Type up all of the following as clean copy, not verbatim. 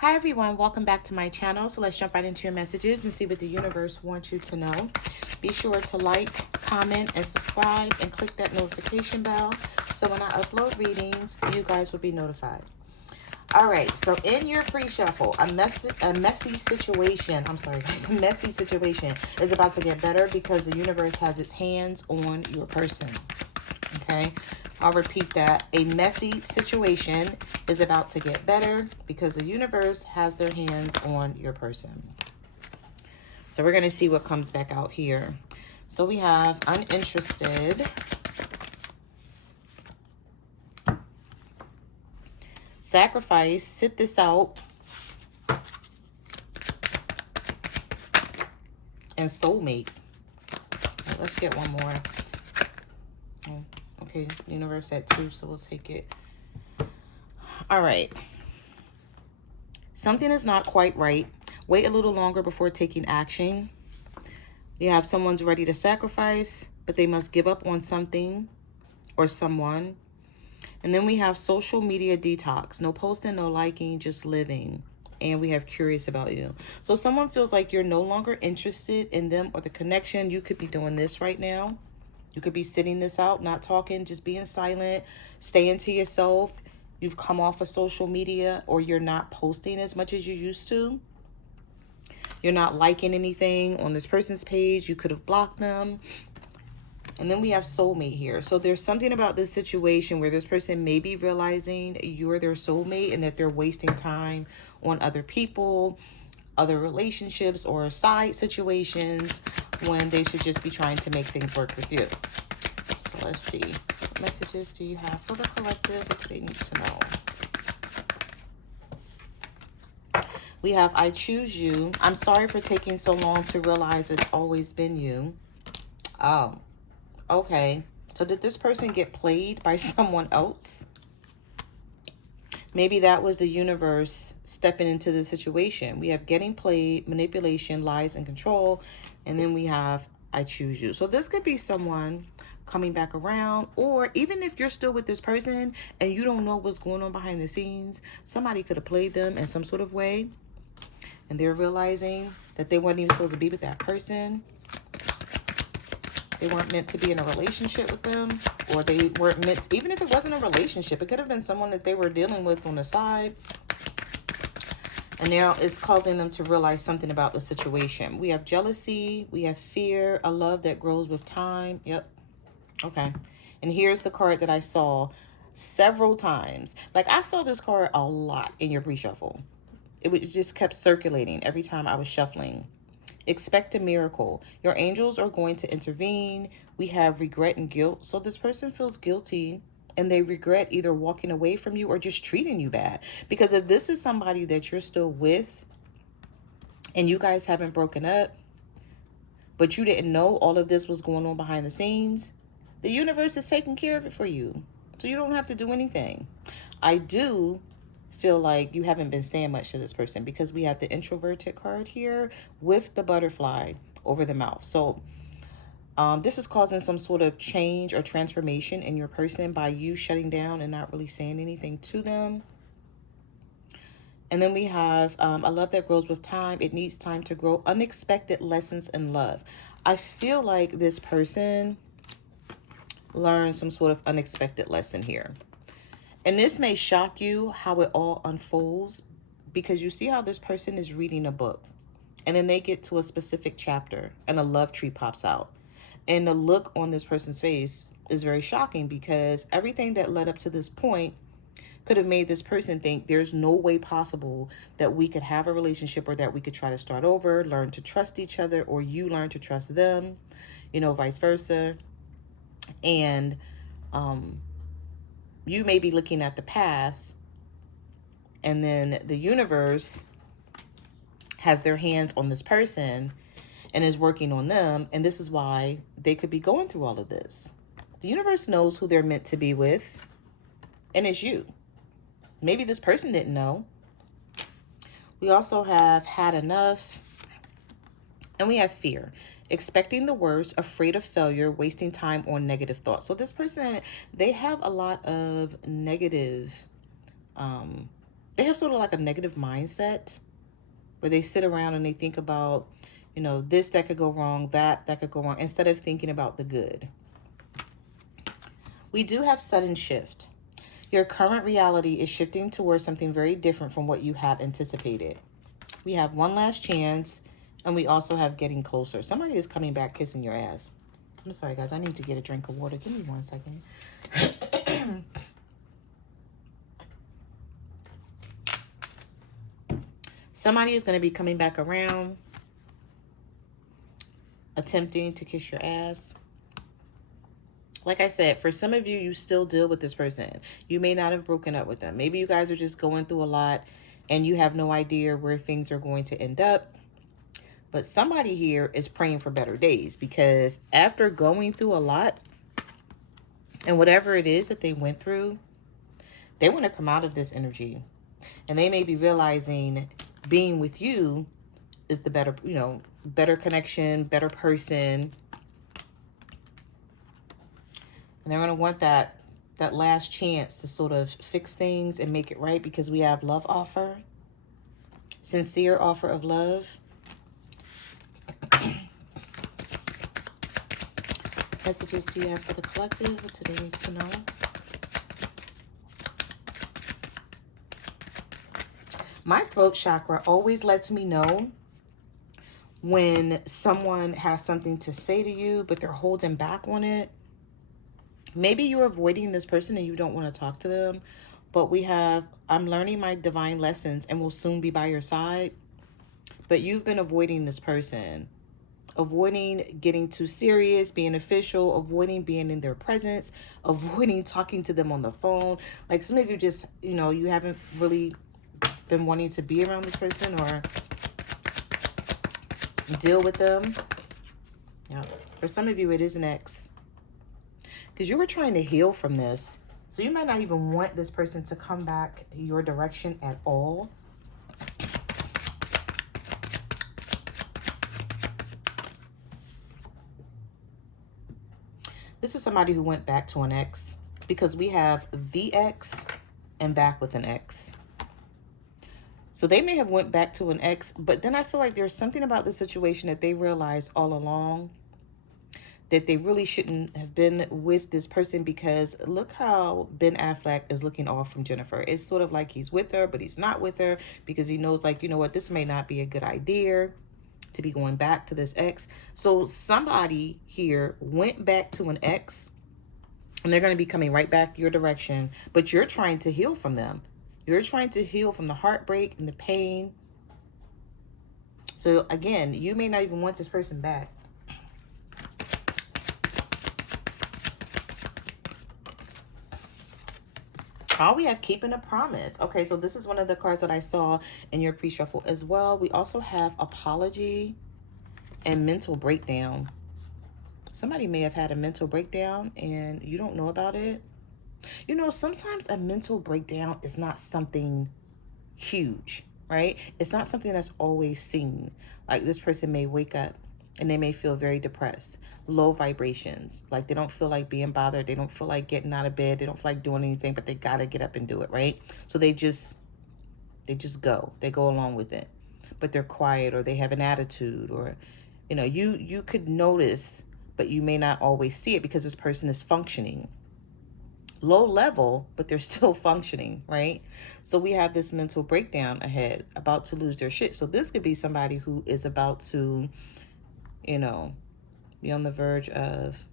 Hi everyone, welcome back to my channel. So let's jump right into your messages and see what the universe wants you to know. Be sure to like, comment, and subscribe, and click that notification bell so when I upload readings, you guys will be notified. All right, so in your pre-shuffle, a messy situation, I'm sorry guys, a messy situation is about to get better because the universe has its hands on your person. Okay, I'll repeat that. A messy situation is about to get better because the universe has their hands on your person. So we're going to see what comes back out here. So we have uninterested, sacrifice, sit this out, and soulmate. Right, let's get one more. Oh, okay, universe at 2, so we'll take it. All right. Something is not quite right. Wait a little longer before taking action. You have someone's ready to sacrifice, but they must give up on something or someone. And then we have social media detox. No posting, no liking, just living. And we have curious about you. So someone feels like you're no longer interested in them or the connection. You could be doing this right now. You could be sitting this out, not talking, just being silent, staying to yourself. You've come off of social media, or you're not posting as much as you used to. You're not liking anything on this person's page. You could have blocked them. And then we have soulmate here. So there's something about this situation where this person may be realizing you're their soulmate and that they're wasting time on other people, other relationships, or side situations when they should just be trying to make things work with you. So let's see. What messages do you have for the collective? What do they need to know? We have, I choose you. I'm sorry for taking so long to realize it's always been you. Oh, okay. So did this person get played by someone else? Maybe that was the universe stepping into the situation. We have getting played, manipulation, lies, and control. And then we have, I choose you. So this could be someone coming back around, or even if you're still with this person and you don't know what's going on behind the scenes, somebody could have played them in some sort of way. And they're realizing that they weren't even supposed to be with that person. They weren't meant to be in a relationship with them, or they weren't meant to, even if it wasn't a relationship, it could have been someone that they were dealing with on the side. And now it's causing them to realize something about the situation. We have jealousy, we have fear, a love that grows with time. Yep. Okay. And here's the card that I saw several times. Like, I saw this card a lot in your pre-shuffle. It just kept circulating every time I was shuffling. Expect a miracle. Your angels are going to intervene. We have regret and guilt. So this person feels guilty and they regret either walking away from you or just treating you bad. Because if this is somebody that you're still with and you guys haven't broken up, but you didn't know all of this was going on behind the scenes, the universe is taking care of it for you. So you don't have to do anything. I do feel like you haven't been saying much to this person because we have the introverted card here with the butterfly over the mouth. So this is causing some sort of change or transformation in your person by you shutting down and not really saying anything to them. And then we have a love that grows with time. It needs time to grow. Unexpected lessons in love. I feel like this person learned some sort of unexpected lesson here. And this may shock you how it all unfolds, because you see how this person is reading a book and then they get to a specific chapter and a love tree pops out. And the look on this person's face is very shocking because everything that led up to this point could have made this person think there's no way possible that we could have a relationship or that we could try to start over, learn to trust each other, or you learn to trust them, vice versa. And you may be looking at the past, and then the universe has their hands on this person and is working on them. And this is why they could be going through all of this. The universe knows who they're meant to be with, and it's you. Maybe this person didn't know. We also have had enough, and we have fear. Expecting the worst, afraid of failure, wasting time on negative thoughts. So this person, they have a lot of negative they have sort of like a negative mindset where they sit around and they think about, you know, this that could go wrong, that could go wrong, instead of thinking about the good. We do have sudden shift. Your current reality is shifting towards something very different from what you had anticipated. We have one last chance, and we also have getting closer. Somebody is coming back kissing your ass. I'm sorry, guys. I need to get a drink of water. Give me 1 second. Somebody is going to be coming back around, attempting to kiss your ass. Like I said, for some of you, you still deal with this person. You may not have broken up with them. Maybe you guys are just going through a lot and you have no idea where things are going to end up. But somebody here is praying for better days, because after going through a lot and whatever it is that they went through, they want to come out of this energy. And they may be realizing being with you is the better, you know, better connection, better person. And they're going to want that last chance to sort of fix things and make it right, because we have love offer, sincere offer of love. Messages do you have for the collective? What do they need to know? My throat chakra always lets me know when someone has something to say to you, but they're holding back on it. Maybe you're avoiding this person and you don't want to talk to them, but we have, I'm learning my divine lessons and will soon be by your side. But you've been avoiding this person, avoiding getting too serious, being official, avoiding being in their presence, avoiding talking to them on the phone. Like some of you just, you know, you haven't really been wanting to be around this person or deal with them. Yeah. For some of you, it is an ex, because you were trying to heal from this. So you might not even want this person to come back your direction at all. This is somebody who went back to an ex, because we have the ex and back with an ex. So they may have went back to an ex, but then I feel like there's something about the situation that they realized all along that they really shouldn't have been with this person, because look how Ben Affleck is looking off from Jennifer. It's sort of like he's with her, but he's not with her, because he knows, like, you know what, this may not be a good idea to be going back to this ex. So somebody here went back to an ex, and they're going to be coming right back your direction, but you're trying to heal from them. You're trying to heal from the heartbreak and the pain. So again, you may not even want this person back. Oh, we have keeping a promise. Okay, so this is one of the cards that I saw in your pre-shuffle as well. We also have apology and mental breakdown. Somebody may have had a mental breakdown and you don't know about it. You know, sometimes a mental breakdown is not something huge, right? It's not something that's always seen. Like this person may wake up and they may feel very depressed, low vibrations. Like they don't feel like being bothered. They don't feel like getting out of bed. They don't feel like doing anything, but they got to get up and do it, right? So they just go. They go along with it. But they're quiet, or they have an attitude, or, you know, you could notice, but you may not always see it because this person is functioning. Low level, but they're still functioning, right? So we have this mental breakdown ahead, about to lose their shit. So this could be somebody who is about to, you know, be on the verge of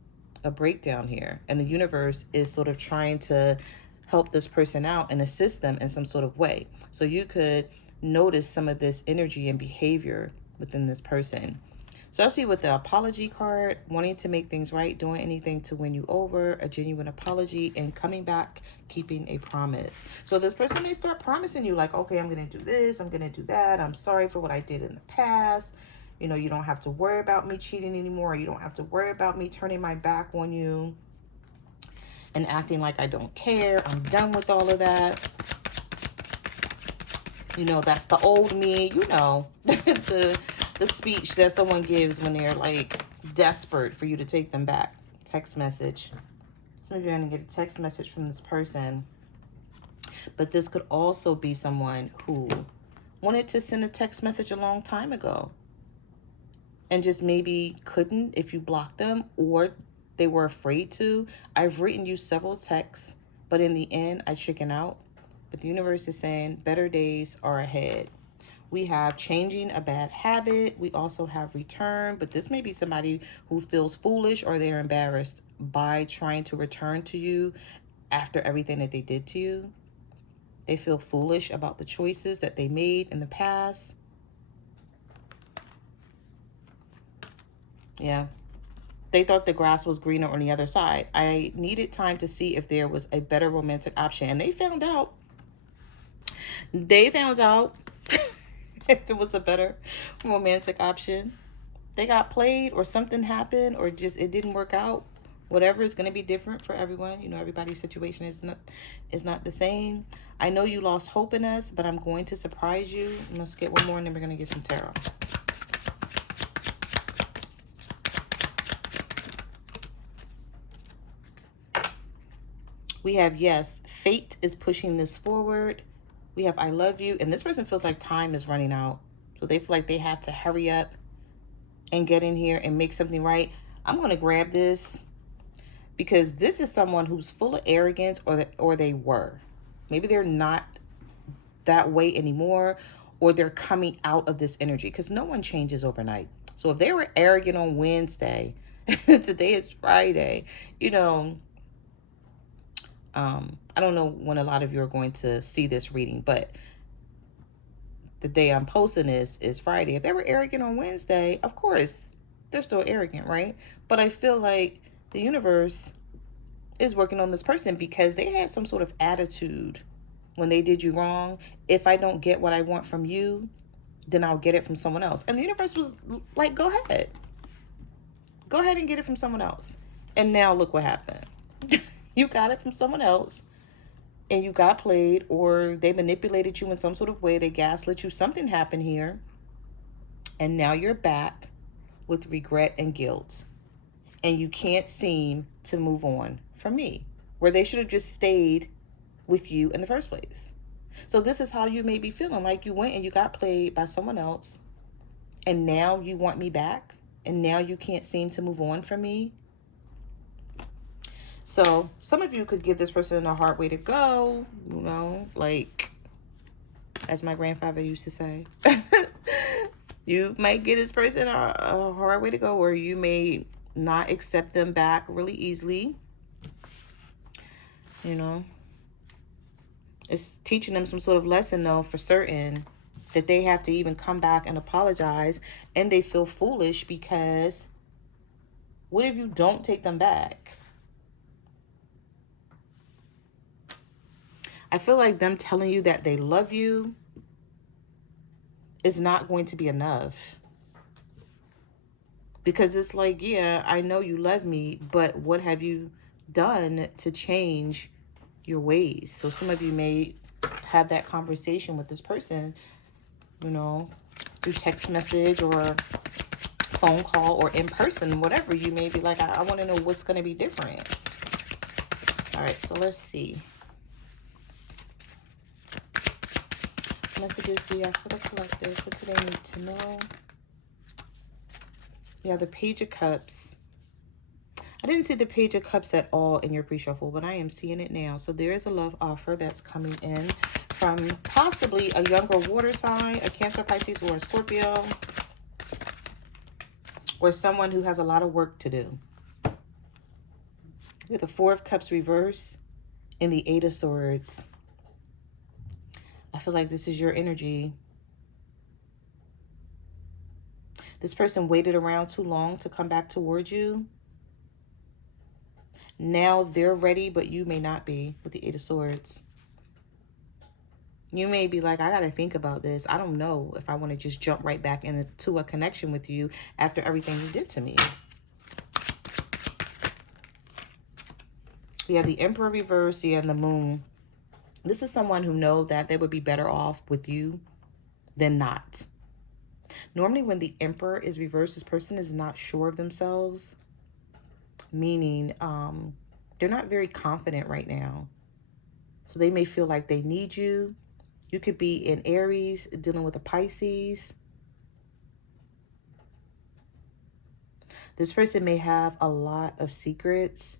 a breakdown here. And the universe is sort of trying to help this person out and assist them in some sort of way. So you could notice some of this energy and behavior within this person. So I see with the apology card, wanting to make things right, doing anything to win you over, a genuine apology, and coming back, keeping a promise. So this person may start promising you like, okay, I'm going to do this, I'm going to do that. I'm sorry for what I did in the past. You know, you don't have to worry about me cheating anymore. You don't have to worry about me turning my back on you and acting like I don't care. I'm done with all of that. You know, that's the old me, you know, the speech that someone gives when they're like desperate for you to take them back. Text message. Some of you are going to get a text message from this person. But this could also be someone who wanted to send a text message a long time ago and just maybe couldn't if you blocked them, or they were afraid to. I've written you several texts, but in the end, I chicken out. But the universe is saying better days are ahead. We have changing a bad habit. We also have return, but this may be somebody who feels foolish or they're embarrassed by trying to return to you after everything that they did to you. They feel foolish about the choices that they made in the past. Yeah. They thought the grass was greener on the other side. I needed time to see if there was a better romantic option. And they found out. They found out if it was a better romantic option. They got played or something happened or just it didn't work out. Whatever is going to be different for everyone. You know, everybody's situation is not the same. I know you lost hope in us, but I'm going to surprise you. Let's get one more and then we're going to get some tarot. We have, yes, fate is pushing this forward. We have, I love you. And this person feels like time is running out. So they feel like they have to hurry up and get in here and make something right. I'm going to grab this because this is someone who's full of arrogance, or they were. Maybe they're not that way anymore, or they're coming out of this energy because no one changes overnight. So if they were arrogant on Wednesday, today is Friday, you know, I don't know when a lot of you are going to see this reading, but the day I'm posting this is Friday. If they were arrogant on Wednesday, of course, they're still arrogant, right? But I feel like the universe is working on this person because they had some sort of attitude when they did you wrong. If I don't get what I want from you, then I'll get it from someone else. And the universe was like, go ahead. Go ahead and get it from someone else. And now look what happened. You got it from someone else and you got played, or they manipulated you in some sort of way. They gaslit you. Something happened here. And now you're back with regret and guilt. And you can't seem to move on from me, where they should have just stayed with you in the first place. So this is how you may be feeling, like you went and you got played by someone else. And now you want me back. And now you can't seem to move on from me. So some of you could give this person a hard way to go, you know, like as my grandfather used to say. You might give this person a hard way to go, or you may not accept them back really easily. You know, it's teaching them some sort of lesson, though, for certain, that they have to even come back and apologize. And they feel foolish because what if you don't take them back? I feel like them telling you that they love you is not going to be enough. Because it's like, yeah, I know you love me, but what have you done to change your ways? So some of you may have that conversation with this person, you know, through text message or phone call or in person, whatever. You may be like, I want to know what's going to be different. All right, so let's see. Messages do you have for the collective? What do they need to know? We have the Page of Cups. I didn't see the Page of Cups at all in your pre-shuffle, but I am seeing it now. So there is a love offer that's coming in from possibly a younger water sign, a Cancer, Pisces, or a Scorpio, or someone who has a lot of work to do. We have the Four of Cups reverse and the Eight of Swords. I feel like this is your energy. This person waited around too long to come back towards you. Now they're ready, but you may not be with the Eight of Swords. You may be like, I got to think about this. I don't know if I want to just jump right back into a connection with you after everything you did to me. We have the Emperor reverse, you have the Moon. This is someone who knows that they would be better off with you than not. Normally when the Emperor is reversed, this person is not sure of themselves. Meaning they're not very confident right now. So they may feel like they need you. You could be in Aries dealing with a Pisces. This person may have a lot of secrets,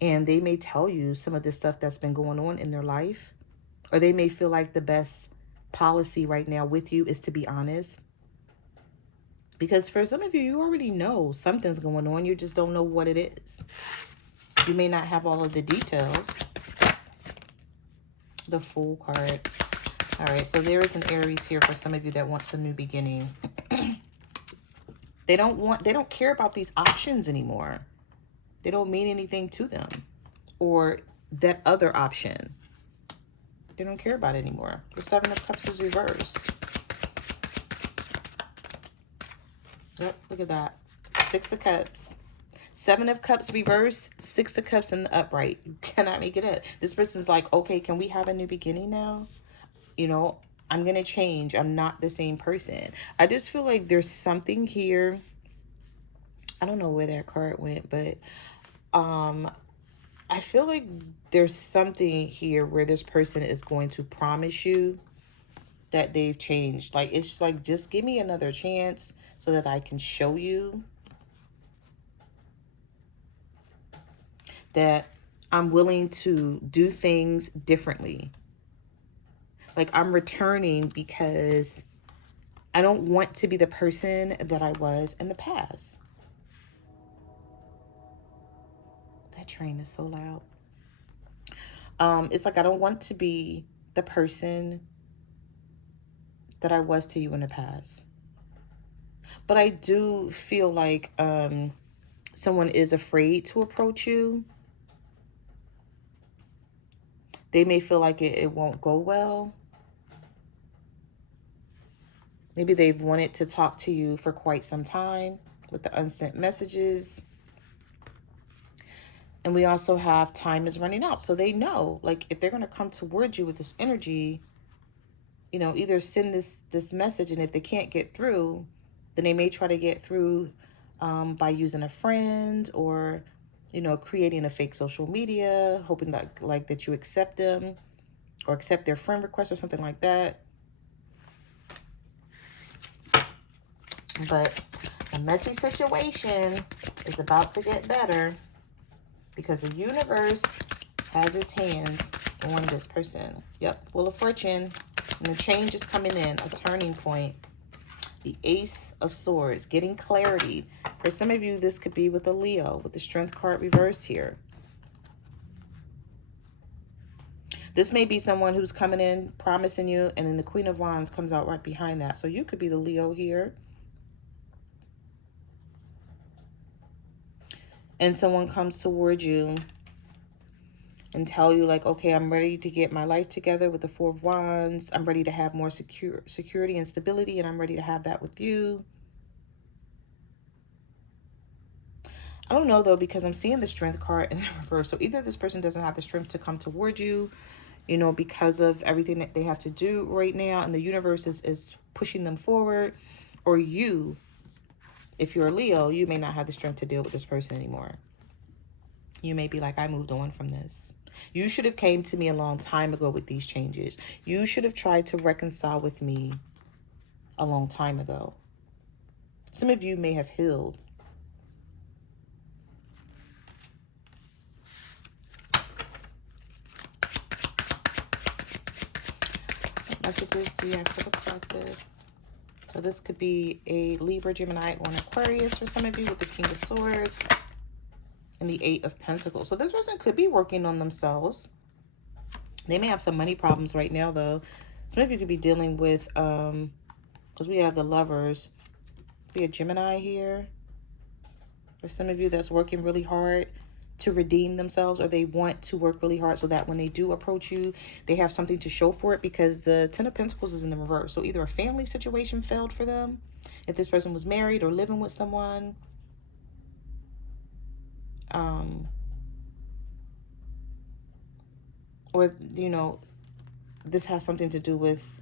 and they may tell you some of this stuff that's been going on in their life. Or they may feel like the best policy right now with you is to be honest. Because for some of you, you already know something's going on. You just don't know what it is. You may not have all of the details. The Fool card. All right, so there is an Aries here for some of you that wants a new beginning. They don't care about these options anymore. They don't mean anything to them. Or that other option. They don't care about it anymore. The Seven of Cups is reversed. Yep, look at that. Six of Cups. Seven of Cups reversed. Six of Cups in the upright. You cannot make it up. This person's like, okay, can we have a new beginning now? You know, I'm going to change. I'm not the same person. I just feel like there's something here. I don't know where that card went, but I feel like there's something here where this person is going to promise you that they've changed. Like, it's just like, just give me another chance so that I can show you that I'm willing to do things differently. Like, I'm returning because I don't want to be the person that I was in the past. That train is so loud. It's like I don't want to be the person that I was to you in the past. But I do feel like someone is afraid to approach you. They may feel like it won't go well. Maybe they've wanted to talk to you for quite some time with the unsent messages. And we also have time is running out. So they know, like, if they're going to come towards you with this energy, you know, either send this message, and if they can't get through, then they may try to get through by using a friend, or, you know, creating a fake social media, hoping that, like, that you accept them or accept their friend request or something like that. But a messy situation is about to get better because the universe has its hands on this person. Yep, Wheel of Fortune. And the change is coming in, a turning point. The Ace of Swords, getting clarity. For some of you, this could be with a Leo, with the Strength card reversed here. This may be someone who's coming in, promising you, and then the Queen of Wands comes out right behind that. So you could be the Leo here. And someone comes towards you and tell you, like, okay, I'm ready to get my life together with the Four of Wands. I'm ready to have more security and stability, and I'm ready to have that with you. I don't know, though, because I'm seeing the Strength card in the reverse. So either this person doesn't have the strength to come towards you, you know, because of everything that they have to do right now, and the universe is pushing them forward, or you, if you're a Leo, you may not have the strength to deal with this person anymore. You may be like, I moved on from this. You should have came to me a long time ago with these changes. You should have tried to reconcile with me a long time ago. Some of you may have healed. What messages do you have for the collective? So this could be a Libra, Gemini, or an Aquarius for some of you with the King of Swords and the Eight of Pentacles. So this person could be working on themselves. They may have some money problems right now, though. Some of you could be dealing with, because we have the Lovers, be a Gemini here. For some of you that's working really hard to redeem themselves, or they want to work really hard so that when they do approach you, they have something to show for it, because the Ten of Pentacles is in the reverse. So either a family situation failed for them, if this person was married or living with someone, or, you know, this has something to do with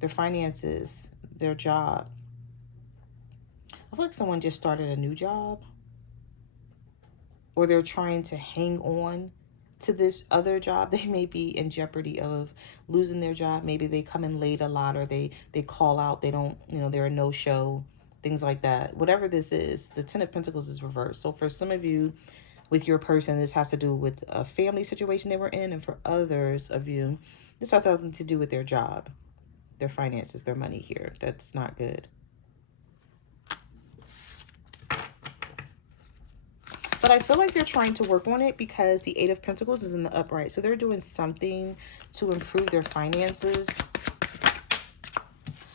their finances, their job. I feel like someone just started a new job, or they're trying to hang on to this other job. They may be in jeopardy of losing their job. Maybe they come in late a lot, or they call out. They don't, they're a no-show, things like that. Whatever this is, the Ten of Pentacles is reversed. So for some of you, with your person, this has to do with a family situation they were in. And for others of you, this has something to do with their job, their finances, their money here. That's not good. But I feel like they're trying to work on it because the Eight of Pentacles is in the upright. So they're doing something to improve their finances.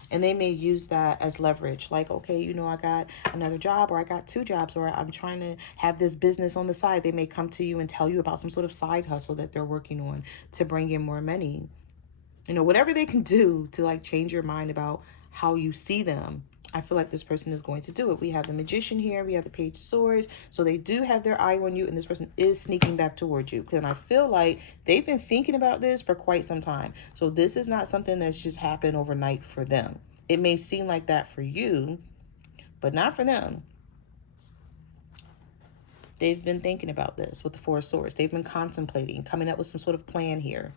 And they may use that as leverage. Like, okay, I got another job, or I got 2 jobs, or I'm trying to have this business on the side. They may come to you and tell you about some sort of side hustle that they're working on to bring in more money. Whatever they can do to like change your mind about how you see them. I feel like this person is going to do it. We have the Magician here. We have the Page of Swords. So they do have their eye on you, and this person is sneaking back towards you. And I feel like they've been thinking about this for quite some time. So this is not something that's just happened overnight for them. It may seem like that for you, but not for them. They've been thinking about this with the Four of Swords. They've been contemplating, coming up with some sort of plan here.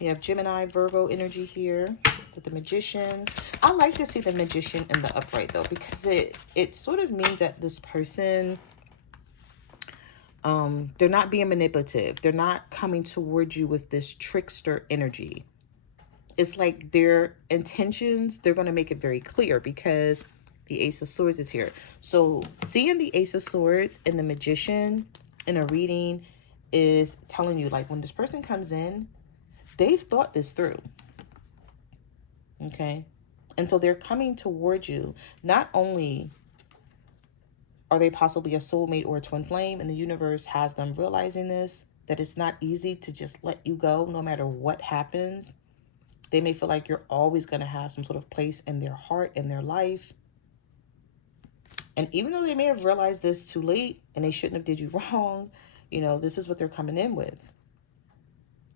We have Gemini, Virgo energy here with the Magician. I like to see the Magician in the upright, though, because it sort of means that this person, they're not being manipulative. They're not coming towards you with this trickster energy. It's like their intentions, they're going to make it very clear because the Ace of Swords is here. So seeing the Ace of Swords and the Magician in a reading is telling you, like, when this person comes in, they've thought this through. Okay. And so they're coming towards you. Not only are they possibly a soulmate or a twin flame, and the universe has them realizing this, that it's not easy to just let you go no matter what happens. They may feel like you're always going to have some sort of place in their heart, in their life. And even though they may have realized this too late and they shouldn't have did you wrong, this is what they're coming in with.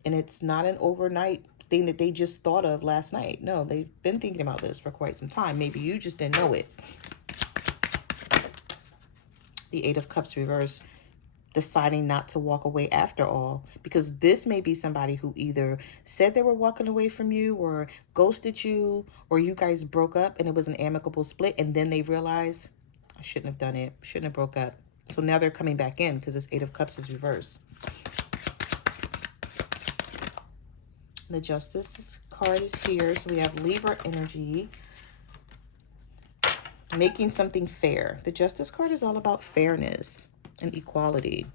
And it's not an overnight thing that they just thought of last night. No, they've been thinking about this for quite some time. Maybe you just didn't know it. The Eight of Cups reverse, deciding not to walk away after all. Because this may be somebody who either said they were walking away from you, or ghosted you, or you guys broke up and it was an amicable split. And then they realize, I shouldn't have done it. Shouldn't have broke up. So now they're coming back in because this Eight of Cups is reversed. The Justice card is here. So we have Libra energy. Making something fair. The Justice card is all about fairness and equality.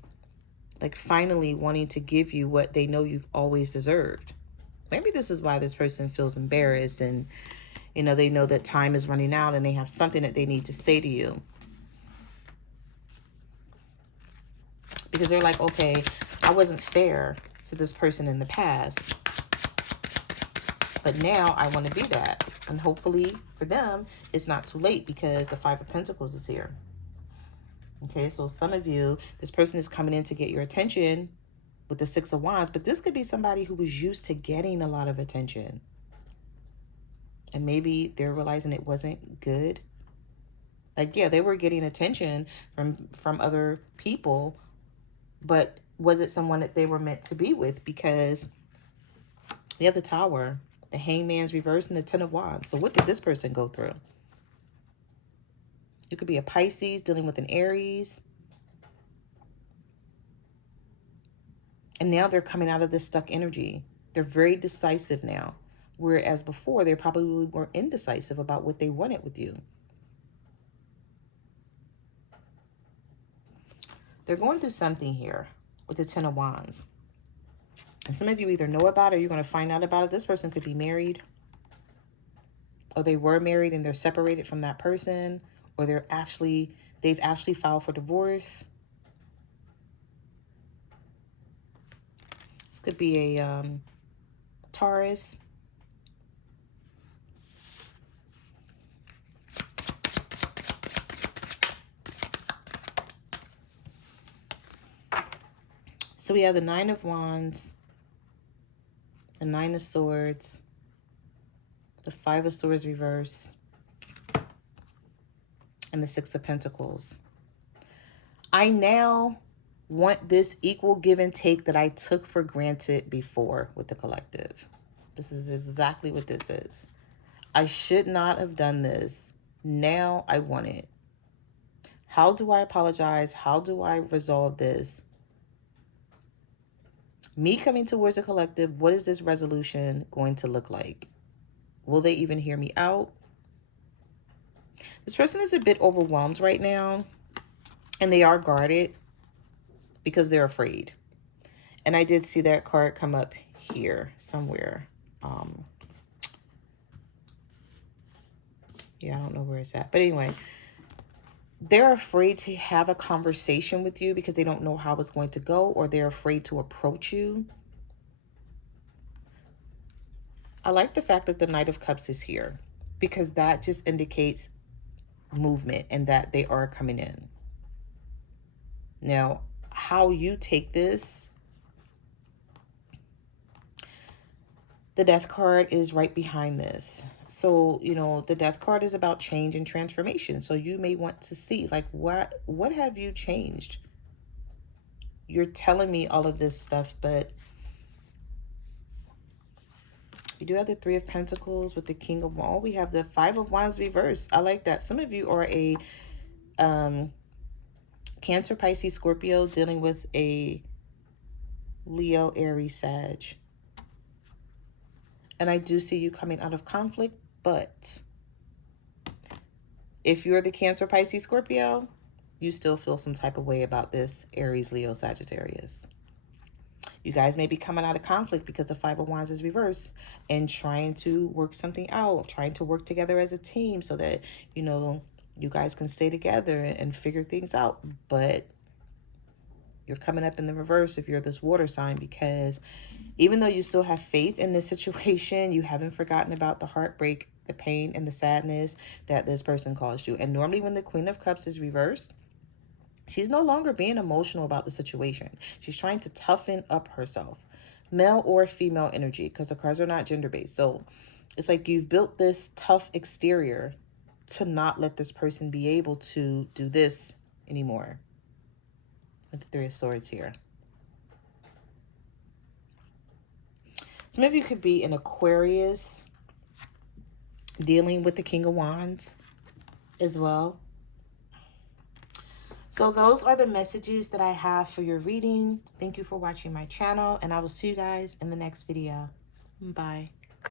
Like finally wanting to give you what they know you've always deserved. Maybe this is why this person feels embarrassed and, they know that time is running out and they have something that they need to say to you. Because they're like, okay, I wasn't fair to this person in the past. But now I want to be that. And hopefully for them, it's not too late because the Five of Pentacles is here. Okay, so some of you, this person is coming in to get your attention with the Six of Wands. But this could be somebody who was used to getting a lot of attention. And maybe they're realizing it wasn't good. Like, yeah, they were getting attention from other people. But was it someone that they were meant to be with? Because we have the Tower, the Hangman's reverse, and the Ten of Wands. So what did this person go through? You could be a Pisces dealing with an Aries. And now they're coming out of this stuck energy. They're very decisive now. Whereas before, they probably were indecisive about what they wanted with you. They're going through something here with the Ten of Wands. And some of you either know about it or you're going to find out about it. This person could be married. Or they were married and they're separated from that person. Or they've actually filed for divorce. This could be a Taurus. So we have the Nine of Wands, the Nine of Swords, the Five of Swords reverse, and the Six of Pentacles. I now want this equal give and take that I took for granted before with the collective. This is exactly what this is. I should not have done this. Now I want it. How do I apologize? How do I resolve this? Me coming towards a collective, what is this resolution going to look like? Will they even hear me out? This person is a bit overwhelmed right now, and they are guarded because they're afraid. And I did see that card come up here somewhere. Yeah, I don't know where it's at. But anyway, they're afraid to have a conversation with you because they don't know how it's going to go, or they're afraid to approach you. I like the fact that the Knight of Cups is here because that just indicates movement and that they are coming in. Now, how you take this, the Death card is right behind this. So, you know, the Death card is about change and transformation. So you may want to see, like, what have you changed? You're telling me all of this stuff, but you do have the Three of Pentacles with the King of Wands. We have the Five of Wands reversed. I like that. Some of you are a Cancer, Pisces, Scorpio dealing with a Leo, Aries, Sag. And I do see you coming out of conflict, but if you're the Cancer, Pisces, Scorpio, you still feel some type of way about this Aries, Leo, Sagittarius. You guys may be coming out of conflict because the Five of Wands is reversed and trying to work something out, trying to work together as a team so that, you know, you guys can stay together and figure things out. But you're coming up in the reverse if you're this water sign, because even though you still have faith in this situation, you haven't forgotten about the heartbreak, the pain, and the sadness that this person caused you. And normally when the Queen of Cups is reversed, she's no longer being emotional about the situation. She's trying to toughen up herself. Male or female energy, because the cards are not gender-based. So it's like you've built this tough exterior to not let this person be able to do this anymore. With the Three of Swords here. Some of you could be an Aquarius dealing with the King of Wands as well. So those are the messages that I have for your reading. Thank you for watching my channel, and I will see you guys in the next video. Bye.